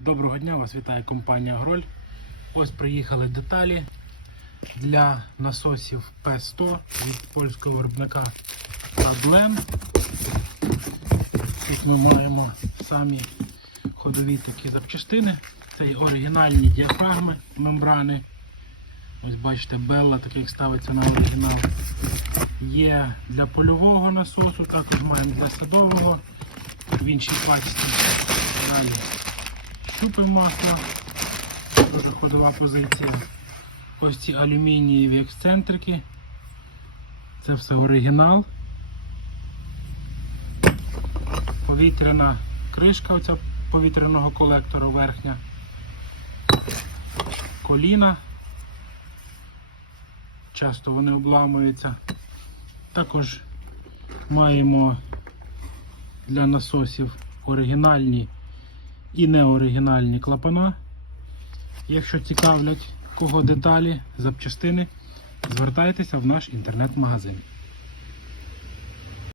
Доброго дня, вас вітає компанія Гроль. Ось приїхали деталі для насосів P100 від польського виробника Radlen. Тут ми маємо самі ходові такі запчастини. Це і оригінальні діафрагми, мембрани. Ось бачите, Белла, так як ставиться на оригінал. Є для польового насосу, також маємо для садового. В іншій пачці далі щупи масла, дуже ходова позиція. Ось ці алюмінієві ексцентрики. Це все оригінал. Повітряна кришка оця повітряного колектора верхня. Коліна. Часто вони обламуються. Також маємо для насосів оригінальні і неоригінальні клапана. Якщо цікавлять кого деталі, запчастини, звертайтеся в наш інтернет-магазин.